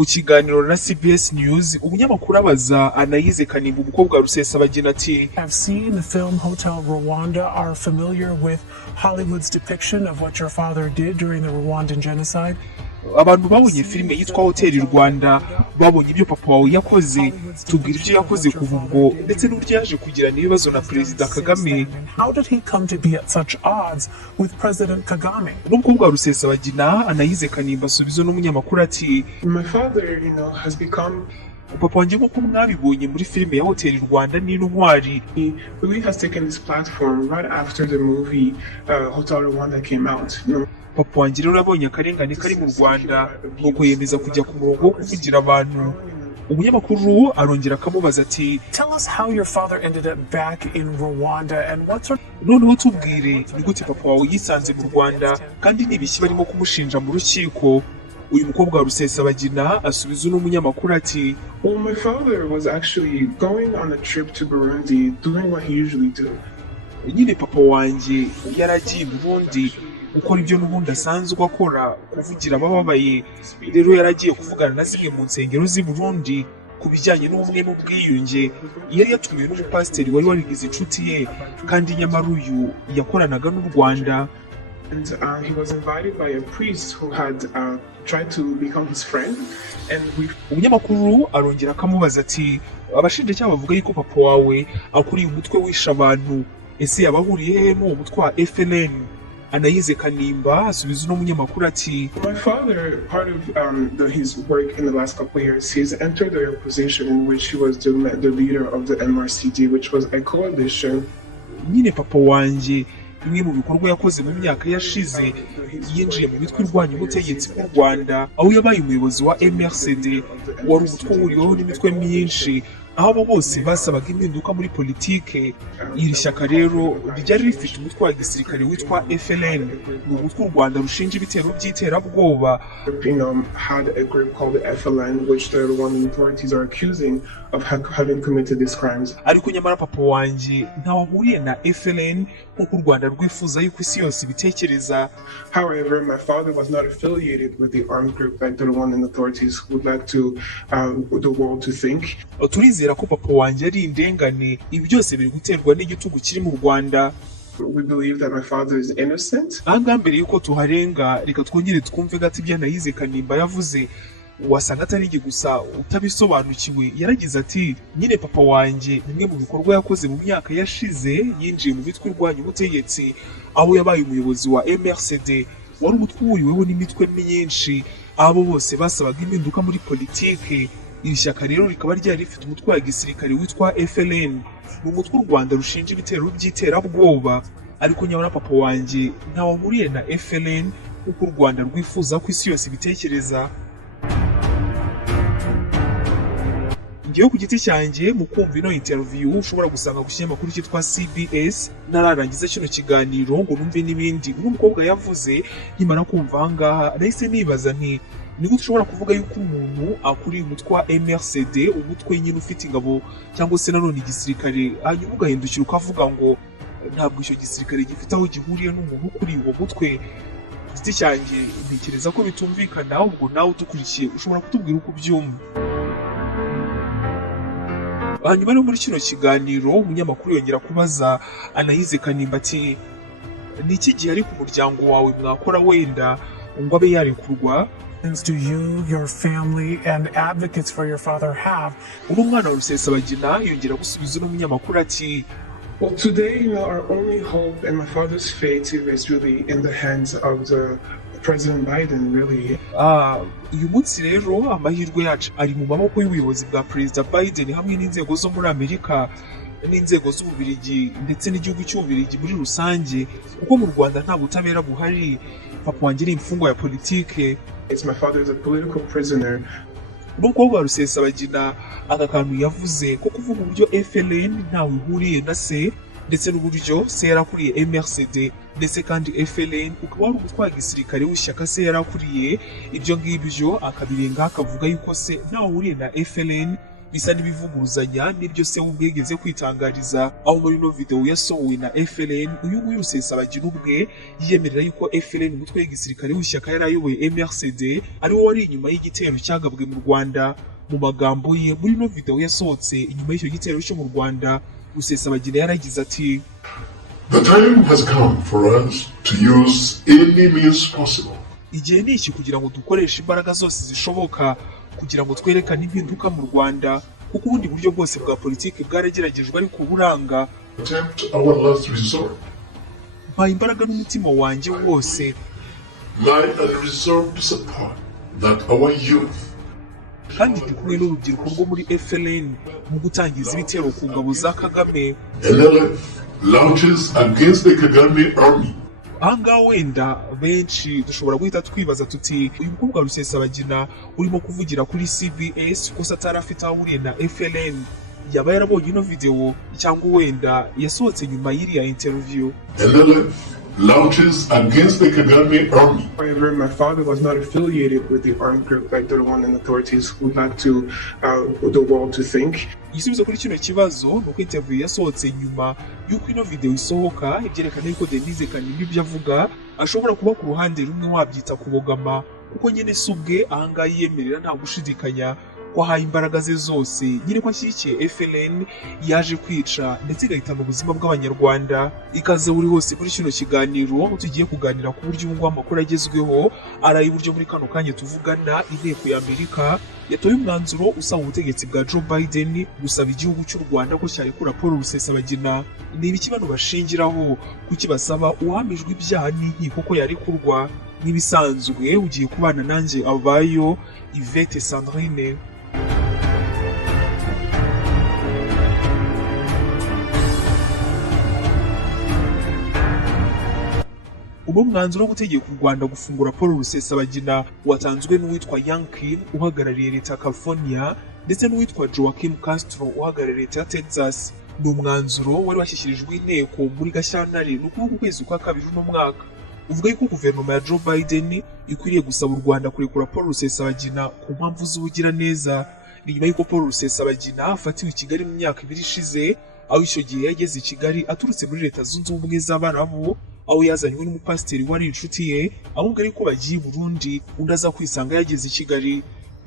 mu kiganiro na CBS News umunyamakuru abaza Anayize Kanimba umukobwa wa Rusesabagina ati I've seen the film Hotel Rwanda. Are familiar with Hollywood's depiction of what your father did during the Rwandan genocide? abantu babonye filime yitwa Hotel Rwanda babonye ibyo papa wawe yakoze, tubwira ibyo yakoze kuva ubwo ndetse n'uburyo yaje kugirana ibibazo na Perezida Kagame. How did he come to be at such odds with President Kagame? N'umukobwa wa Rusesabagina Anayize Kanimba asubiza n'umunyamakuru ati My father, has become papa wanjye nk'uko mwabibonye muri filime ya Hotel Rwanda n'intwari. He really has taken this platform right after the movie Hotel Rwanda came out. Papa wanjye rero yabonye akarengane kari mu Rwanda nuko yemeza kujya ku murongo wo kuvugira abantu. Umunyamakuru arongera akamubaza ati Tell us how your father ended up back in Rwanda and what sort noneho tubwire ni gute papa wawe yisanze mu Rwanda kandi n'ibiki barimo kumushinja mu rukiko. Uyu mukobwa wa Rusesabagina asubiza n'umunyamakuru ati Well, my father was actually going on a trip to Burundi, doing what he usually do. nyine papa wanjye yaragiye Burundi gukora ibyo n'ubundi asanzwe akora, kuvugira abababaye. Rero yaragiye kuvugana na zimwe mu nsengero z'i Burundi ku bijyanye n'ubumwe n'ubwiyunge. Yari yatumiwe n'umupasiteri wari warigize inshuti ye kandi nyamara uyu yakoranaga n'u Rwanda. And he was invited by a priest who had tried to become his friend. And umunyamakuru arongera akamubaza ati abashinjacyaha bavuga yuko papa wawe akuriye umutwe wishe abantu, ese yabahuriye hehe n'uwo mutwe wa FLN? Anayize Kanimba asubiza n'umunyamakuru ati My father, part of his work in the last couple of years, he's entered a position in which he was the leader of the MRCD, which was a coalition. nyine papa wanjye bimwe mu bikorwa yakoze mu myaka yashize yinjiye mu mitwe irwanya ubutegetsi bw'u Rwanda, aho yabaye umuyobozi wa MRCD wari umutwe uhuriweho n'imitwe myinshi, aho abo bose basabaga impinduka muri politike. Iri shyaka rero ryari rifite umutwe wa gisirikare witwa FLN, ni umutwe u Rwanda rushinja ibitero by'iterabwoba. Had a group called the FLN, which the Rwandan authorities are accusing of having committed these crimes. Ariko nyamara papa wanjye ntawahuriye na FLN nk'uko u Rwanda rwifuza yuko isi yose ibitekereza. However, my father was not affiliated with the armed group like the Rwandan authorities would like to the world to think. Turizera ko papa wanjye ari indengane, ibi byose biri guterwa n'igitugu kiri mu Rwanda. We believe that my father is innocent. Aha mbere yuko tuharenga reka twongere twumve gato ibyo Anayize Kanimba yavuze. Wasanga atari njye gusa utabisobanukiwe. Yaragize ati nyine papa wanjye nimwe mu bikorwa yakoze mu myaka yashize yinjiye mu mitwe irwanya ubutegetsi, aho yabaye umuyobozi wa MRCD wari umutwe uhuriweho n'imitwe myinshi, abo bose basabaga impinduka muri politike. Iri shyaka rero rikaba ryari rifite umutwe wa gisirikare witwa FLN, ni umutwe u Rwanda rushinja ibitero by'iterabwoba. Ariko nyamara papa wanjye ntawahuriye na FLN kuko u Rwanda rwifuza ko isi yose ibitekereza. Ngiye ku giti cyanjye mu kumva ino interview ushobora gusanga ku kinyamakuru cyitwa CBS. Nararangiza kino kiganiro ngo numve n'ibindi n'umukobwa yavuze. Nkimara kumva ahangaha nahise nibaza nti ni gute ushobora kuvuga yuko umuntu akuriye umutwe wa MRCD, umutwe nyine ufite ingabo cyangwa se nanone igisirikare, hanyuma ugahindukira ukavuga ngo ntabwo icyo gisirikare gifite aho gihuriye n'umuntu ukuriye uwo mutwe. Giti cyanjye ntekereza ko bitumvikana, ahubwo nawe udukurikiye ushobora kutubwira uko ubyumva. Hanyuma no muri kino kiganiro umunyamakuru yongera kubaza Anayize Kanimba ati ni iki gihe ari ku muryango wawe mwakora wenda ngo abe yarekurwa? Do you, your family, and advocates for your father have? Umwana wa Rusesabagina yongera gusubiza n'umunyamakuru ati Well, today, our only hope and my father's fate is really in the hands of the President Biden, really. Uyu munsi rero amahirwe yacu ari mu maboko y'ubuyobozi bwa Perezida Biden hamwe n'inzego zo muri Amerika n'inzego z'Ububiligi ndetse n'igihugu cy'Ububiligi muri rusange, kuko mu Rwanda nta butabera buhari. Papa wanjye ni imfungwa ya politike. My father is a political prisoner. N'umukobwa wa Rusesabagina aka kantu yavuze ko kuvuga uburyo FLN ntawe ihuriye na se, ndetse n'uburyo se yarakuriye MRCD ndetse kandi FLN ukaba wari umutwe wa gisirikare w'ishyaka se yarakuriye, ibyo ngibyo akabirenga akavuga yuko se ntawe uhuriye na FLN bisa n'ibivuguruzanya n'ibyo se ubwegeze kwitangariza, aho muri no video yasohowe na FLN uyu nguyu Rusesabagina ubwe yiyemerera yuko FLN umutwe w'igisirikare w'ishyaka yari ayoboye MRCD ari wo wari inyuma y'igitero cyagabwe mu Rwanda. Mu magambo ye muri no video yasohotse inyuma y'icyo gitero cyo mu Rwanda, Rusesabagina yaragize ati The time has come for us to use any means possible. Igihe ni iki kugira ngo dukoreshe imbaraga zose zishoboka kugira ngo twerekane impinduka mu Rwanda, kuko ubundi buryo bwose bwa politiki bwarageragejwe ariko buranga. Attempt our last resort. Mpa imbaraga n'umutima wanjye wose. My unreserved support that our youth. Kandi ndi kumwe n'urubyiruko rwo muri FLN mu gutangiza ibitero ku ngabo za Kagame. NLF launches against the Kagame army. Ahangaha wenda benshi dushobora guhita twibaza tuti uyu mukobwa Rusesabagina urimo kuvugira kuri CBS ko satara afite ahuriye na FLN, yaba yarabonye ino video cyangwa wenda yasohotse nyuma y'iriya interview. NLF launches against the Kagame army. However, my father was not affiliated with the armed group like the Rwandan authorities would like to the world to think. Igisubizo kuri kino kibazo nuko interview yasohotse nyuma y'uko ino video isohoka ibyerekana yuko Denise Kanimba ibyo avuga ashobora kuba ku ruhande rumwe wabyita kubogama, kuko nyine subwe ahangaha yiyemerera nta gushidikanya ko ahaye imbaraga ze zose nyine ko ashyigikiye FLN yaje kwica ndetse igahitana ubuzima bw'Abanyarwanda. Ikaze buri hose kuri kino kiganiro tugiye kuganira ku buryo ubwo amakuru agezweho ari uburyo muri kano kanya tuvugana inteko ya Amerika yatoye umwanzuro usaba ubutegetsi bwa Joe Biden gusaba igihugu cy'u Rwanda ko cyarekura Paul Rusesabagina. Ni ibiki bano bashingiraho kuki basaba uhamijwe ibyaha n'inkiko ko yarekurwa? N'ibisanzwe ugiye kubana nanjye abayo Yvette Sandrine. Ubu mwanzuro wo gutegeka u Rwanda gufungura Paul Rusesabagina watanzwe n'uwitwa Yankee uhagarariye leta ya California ndetse n'uwitwa Joaquim Castro uhagarariye leta ya Texas. Ni umwanzuro wari washyikirijwe inteko muri Gashyantare n'ukuvuga ukwezi kwa kabiri uno mwaka. Uvuga yuko guverinoma ya Joe Biden ikwiriye gusaba u Rwanda kurekura Paul Rusesabagina ku mpamvu z'ubugiraneza. Ni nyuma y'uko Paul Rusesabagina afatiwe i Kigali mu myaka 2 ishize, aho icyo gihe yageze i Kigali aturutse muri Leta Zunze Ubumwe z'Abarabu, aho yazanywe n'umupasiteri wari inshuti ye amubwira yuko bagiye i Burundi undi aza kwisanga yageze i Kigali.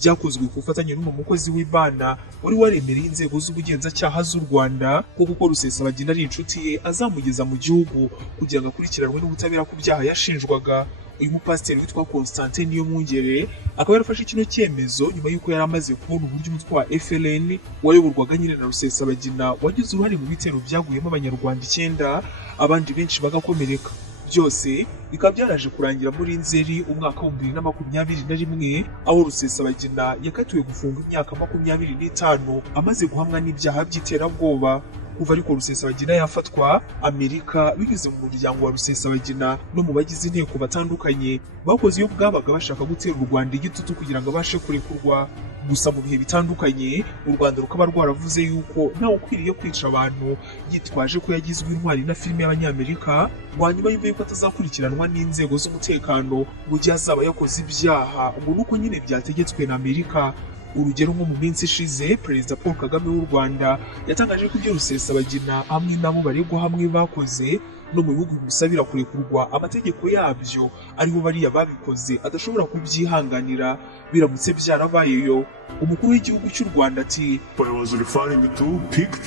Byakozwe ku bufatanye n'umukozi w'Imana wari waremereye inzego z'ubugenzacyaha z'u Rwanda ko kuko Rusesabagina ari inshuti ye azamugeza mu gihugu kugira ngo akurikiranwe n'ubutabera ku byaha yashinjwaga. Uyu mupasiteri witwa Constantin Niyomwungere akaba yarafashe kino cyemezo nyuma y'uko yari amaze kubona uburyo umutwe wa FLN wayoborwaga nyine na Rusesabagina wagize uruhare mu bitero byaguyemo Abanyarwanda 9 abandi benshi bagakomereka. Byose bikaba byaraje kurangira muri Nzeri umwaka wa 2021 aho Rusesabagina yakatiwe gufunga imyaka 25 amaze guhamwa n'ibyaha by'iterabwoba. Kuva ariko Rusesabagina yafatwa, Amerika binyuze mu muryango wa Rusesabagina no mu bagize inteko batandukanye bakoze iyo bwabaga bashaka gutera u Rwanda igitutu kugira ngo abashe kurekurwa. Gusa mu bihe bitandukanye u Rwanda rukaba rwaravuze yuko ntawe ukwiriye kwica abantu yitwaje ko yagizwe intwari na filime y'Abanyamerika, hanyuma yumva yuko atazakurikiranwa n'inzego z'umutekano mu gihe azaba yakoze ibyaha ngo nuko nyine byategetswe na Amerika. Urugero nko mu minsi ishize Perezida Paul Kagame w'u Rwanda yatangaje ko ibyo Rusesabagina hamwe nabo baregwa hamwe bakoze no mu bihugu bimusabira kurekurwa amategeko yabyo ariho bariya babikoze adashobora kubyihanganira biramutse byarabayeyo. Umukuru w'igihugu cy'u Rwanda ati I was referring to picked,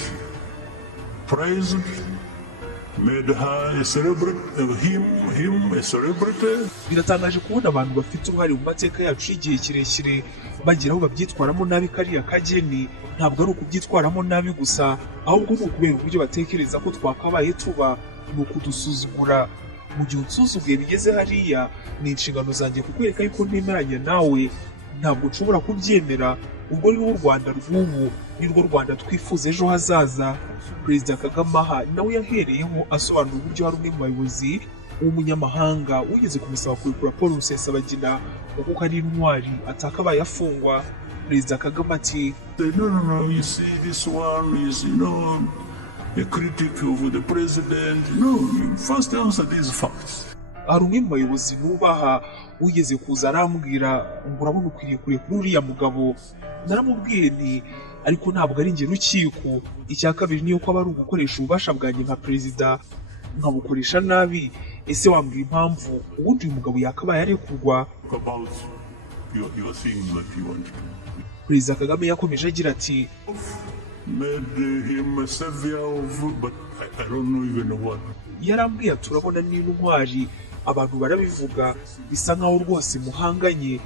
praised, made her a celebrity, him a celebrity. Biratangaje kubona abantu bafite uruhare mu mateka yacu y'igihe kirekire bagira aho babyitwaramo nabi kariya kageni. Ntabwo ari ukubyitwaramo nabi gusa, ahubwo ni ukubera uburyo batekereza ko twakabaye tuba, ni ukudusuzugura. Mu gihe unsuzuguye bigeze hariya, ni inshingano zanjye kukwereka yuko ntemeranya nawe, ntabwo nshobora kubyemera. Ubwo ni u Rwanda rw'ubu, ni rwo Rwanda twifuza ejo hazaza. Perezida Kagame aha nawe yahereyeho asobanura uburyo hari umwe mu bayobozi w'umunyamahanga wigeze kumusaba kurekura Paul Rusesabagina kuko ari intwari atakabaye afungwa. Perezida Kagame ati No, you see, this one is, a critic of the president. No, first answer these facts. Hari umwe mu bayobozi nubaha wigeze kuza arambwira ngo urabona ukwiriye kurekura uriya mugabo. Naramubwiye nti ariko ntabwo ari njye rukiko. Icya kabiri niyo ko aba ari ugukoresha ububasha bwanjye nka perezida nkabukoresha nabi. Ese wambwira impamvu ubundi uyu mugabo yakabaye arekurwa? Perezida Kagame yakomeje agira ati yarambwiye turabona n'intwari, abantu barabivuga bisa nkaho rwose muhanganye.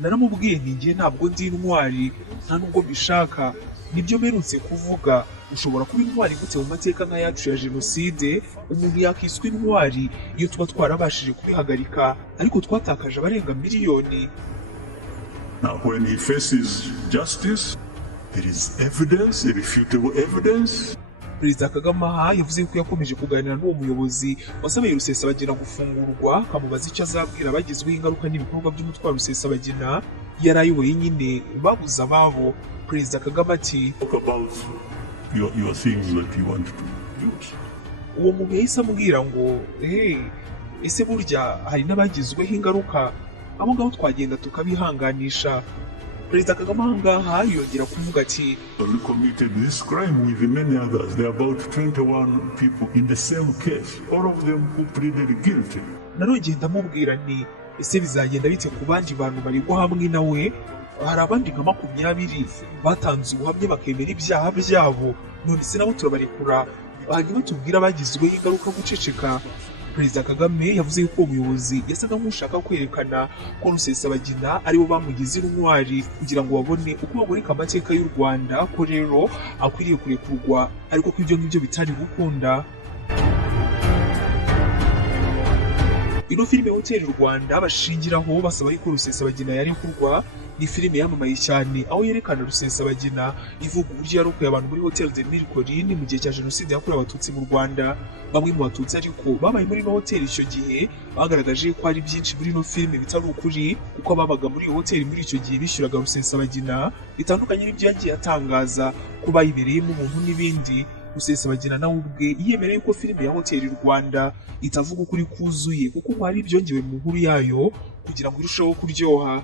Naramubwiye nti njye ntabwo ndi intwari, nta nubwo mbishaka. Nibyo mperutse kuvuga, ushobora kuba intwari gute mu mateka nk'ayacu ya jenoside? Umuntu yakiswe intwari iyo tuba twarabashije kubihagarika, ariko twatakaje abarenga miliyoni. Now when he faces justice, there is evidence, irrefutable evidence. Perezida Kagame aha yavuze ko yakomeje kuganira n'uwo muyobozi wasabiye Rusesabagina gufungurwa, akamubaza icyo azabwira abagizweho ingaruka n'ibikorwa by'umutwe wa Rusesabagina yari ayoboye nyine babuze ababo. Perezida Kagame ati your things that you want to use. Uwo muntu yahise amubwira ngo ese burya hari n'abagizweho ingaruka, abo ngabo twagenda tukabihanganisha. Perezida Kagame ahangaha yongera kuvuga ati committed this crime with many others. There are about 21 people in the same case, all of them who pleaded guilty. Narongeye ndamubwira nti ese bizagenda bite ku bandi bantu baregwa hamwe nawe? Hari abandi nka 20 batanze ubuhamya bakemera ibyaha byabo, none se nabo turabarekura hanyuma tubwira abagizweho ingaruka guceceka? Perezida Kagame yavuze ko umuyobozi yasaga nk'ushaka kwerekana ko Rusesabagina aribo bamugize intwari kugira ngo babone uko bagoreka amateka y'u Rwanda, ko rero akwiriye kurekurwa, ariko ko ibyo ngibyo bitari gukunda. Ino filime Hotel Rwanda bashingiraho basaba ko Rusesabagina yarekurwa ni filime yamamaye cyane, aho yerekana Rusesabagina ivuga uburyo yarokoye abantu muri Hotel de Mille Collines mu gihe cya jenoside yakorewe abatutsi mu Rwanda. Bamwe mu batutsi ariko babaye muri ino hoteli icyo gihe bagaragaje ko hari byinshi muri ino filime bitari ukuri, kuko ababaga muri iyo hoteli muri icyo gihe bishyuraga Rusesabagina bitandukanye n'ibyo yagiye atangaza ko bayibereyemo umuntu n'ibindi. Rusesabagina nawe ubwe yemereye ko filime ya Hotel Rwanda itavuga ukuri kuzuye, kuko hari ibyongewe mu nkuru yayo kugira ngo irusheho kuryoha.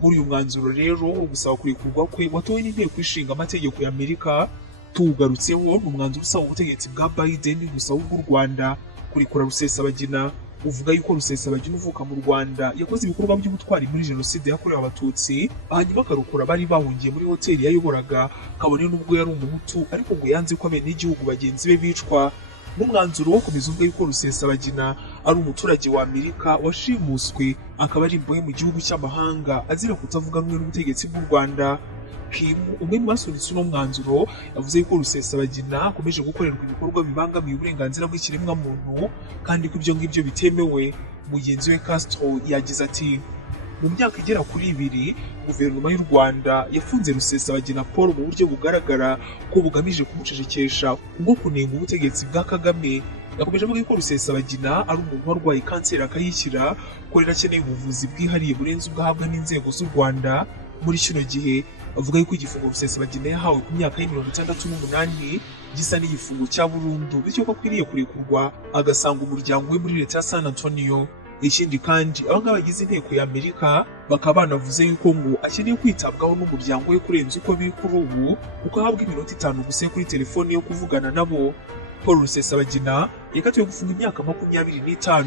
Muri uyu mwanzuro rero wo gusaba kurekurwa kwe watowe n'inteko ishinga amategeko ya Amerika, tugarutseho mu mwanzuro usaba ubutegetsi bwa Biden gusaba u Rwanda kurekura Rusesabagina. Uvuga yuko Rusesabagina uvuka mu Rwanda yakoze ibikorwa by'ubutwari muri jenoside yakorewe abatutsi, hanyuma akarukura bari bahungiye muri hoteli yayoboraga, kabone n'ubwo yari umuhutu ariko ngo yanze ko abene igihugu bagenzi be bicwa. N'umwanzuro wo komeza uvuga yuko Rusesabagina ari umuturage wa Amerika washimuswe akaba ari imbohe mu gihugu cy'amahanga azira kutavuga rumwe n'ubutegetsi bw'u Rwanda. Kim, umwe mu basunitse uno mwanzuro, yavuze ko Rusesabagina akomeje gukorerwa ibikorwa bibangamiye uburenganzira bw'ikiremwamuntu kandi ko ibyo ngibyo bitemewe. Mugenzi we Castro yagize ati mu myaka igera kuri 2 guverinoma y'u Rwanda yafunze Rusesabagina Paul mu buryo bugaragara ko bugamije kumucecekesha ngo kunenga ubutegetsi bwa Kagame. Yakomeje avuga ko Rusesabagina ari umuntu warwaye kanseri akayishyira, ko rero akeneye ubuvuzi bwihariye burenze ubwahabwa n'inzego z'u Rwanda. Muri kino gihe avuga yuko igifungo Rusesabagina yahawe ku myaka y'68 gisa n'igifungo cya burundu, bityo ko akwiriye kurekurwa agasanga umuryango we muri leta ya San Antonio. Ikindi kandi abangaba bagize inteko ya Amerika bakaba banavuze yuko ngo akeneye kwitabwaho n'umuryango we kurenza uko biri kuri ubu, kuko ahabwa iminota 5 gusa kuri telefone yo kuvugana nabo. Paul Rusesabagina yakatiwe gufunga imyaka 25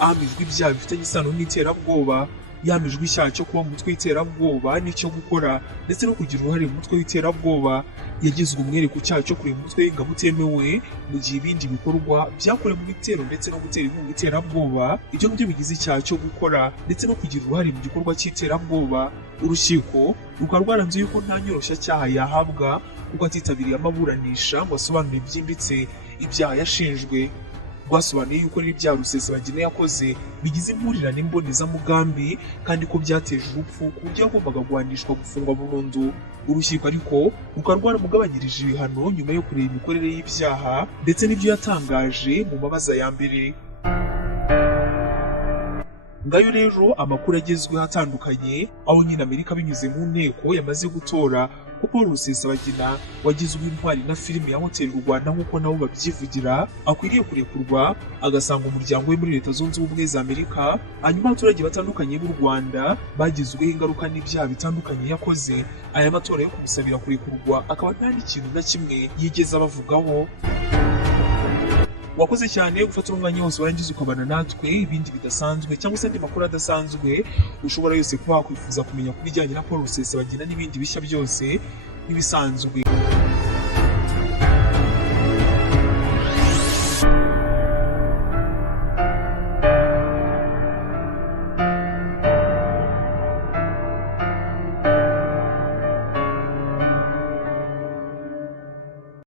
ahamijwe ibyaha bifitanye isano n'iterabwoba. Yamijwe icyaha cyo kuba mu mutwe w'iterabwoba n'icyo gukora ndetse no kugira uruhare mu mutwe w'iterabwoba. Yagizwe umwere ku cyaha cyo kureba umutwe w'ingabo utemewe mu gihe ibindi bikorwa byakorewe mu bitero ndetse no gutera inkunga iterabwoba, ibyo ngibyo bigize icyaha cyo gukora ndetse no kugira uruhare mu gikorwa cy'iterabwoba. Urukiko rukaba rwaranze yuko nta nyoroshyacyaha yahabwa kuko atitabiriye amaburanisha ngo asobanure byimbitse ibyaha yashinjwe. Rwasobanuye yuko n'ibyaha Rusesabagina yakoze bigize impurirane mbonezamugambi kandi ko byateje urupfu ku buryo yagombaga guhanishwa gufungwa burundu. Urukiko ariko rukaba rwaramugabanyirije ibihano nyuma yo kureba imikorere y'ibyaha ndetse n'ibyo yatangaje mu mabaza ya mbere. Ngayo rero amakuru agezweho atandukanye, aho nyine Amerika binyuze mu nteko yamaze gutora ko Paul Rusesabagina wagizwe intwari na filime ya Hotel Rwanda nk'uko nabo babyivugira akwiriye kurekurwa agasanga umuryango we muri Leta Zunze Ubumwe za Amerika. Hanyuma abaturage batandukanye b'u Rwanda bagizweho ingaruka n'ibyaha bitandukanye yakoze. Aya matora yo kumusabira kurekurwa akaba nta n'ikintu na kimwe yigeze abavugaho. Wakoze cyane gufata umwanya wose warangiza ukabana natwe. Ibindi bidasanzwe cyangwa se andi makuru adasanzwe ushobora yose kuba wakwifuza kumenya ku bijyanye na Paul Rusesabagina n'ibindi bishya byose n'ibisanzwe.